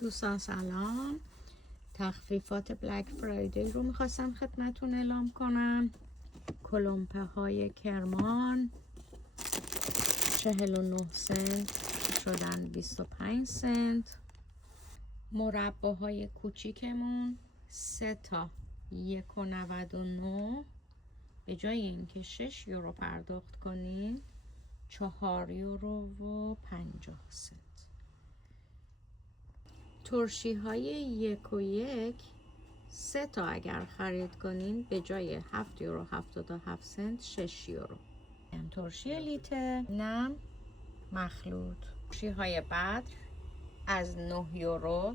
دوستان سلام. تخفیفات بلک فرایدی رو میخواستم خدمتون اعلام کنم. کلمپه های کرمان 49 سنت شدن 25 سنت. مرباهای کوچیکمون 3 تا 1.99 به جای اینکه 6 یورو پرداخت کنین 4 یورو و 50 سنت. ترشی های 1 و 1 3 تا اگر خرید کنین به جای 7 یورو 77 سنت 6 یورو. ترشی لیته نم مخلوط. ترشی های بدر از 9 یورو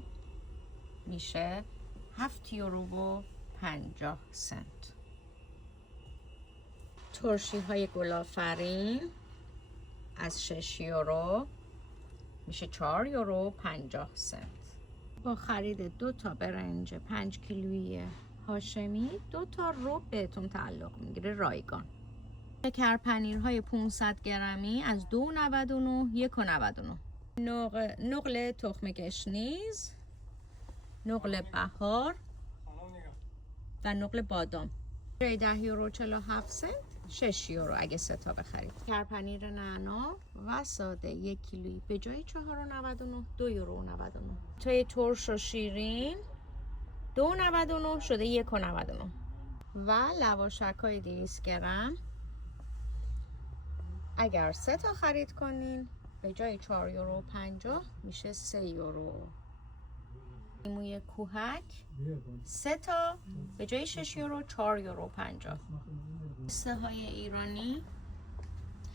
میشه 7 یورو و 50 سنت. ترشی های گلافرین از 6 یورو میشه 4 یورو و 50 سنت. با خرید 2 تا برنج 5 کیلویی هاشمی 2 تا رب بهتون تعلق میگیره رایگان. شکر پنیرهای 500 گرمی از 2.99 1.99. نقل تخم گشنیز، نقل بهار و نقل بادام 10 یورو 47 سنت 6 یورو اگه 3 تا بخرید. شکر پنیر نعنا و ساده 1 کیلویی به جای 4.99 2 یورو 99. توی ترش و شیرین 2.99 شده 1.99. و لواشک های 200 گرم اگر 3 تا خرید کنین به جای 4 یورو 50 میشه 3 یورو. لیموی کوهک 3 تا به جای 6 یورو 4 یورو 50. پسته های ایرانی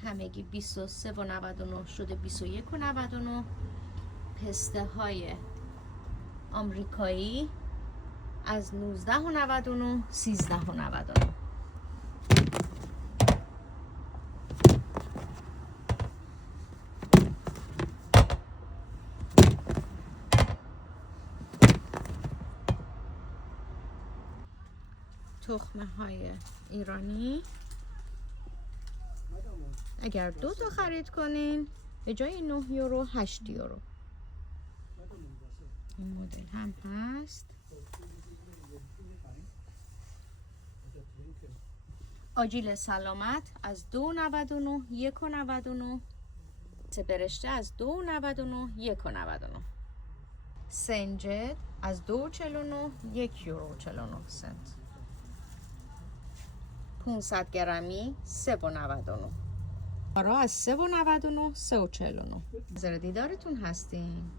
همگی 23.99 شده 21.99. پسته های آمریکایی از 19.99 13.99. تخمه های ایرانی اگر 2 تا خرید کنین به جای 9 یورو 8 یورو. این مدل هم هست. آجیل سلامت از 2.99 1.99. سه برشته از 2.99 1.99. سنجد از 2.49 1 یورو 49 سنت. 500 گرمی 3.99. آرا از 3.99 3.49. زیر دیدارتون هستیم.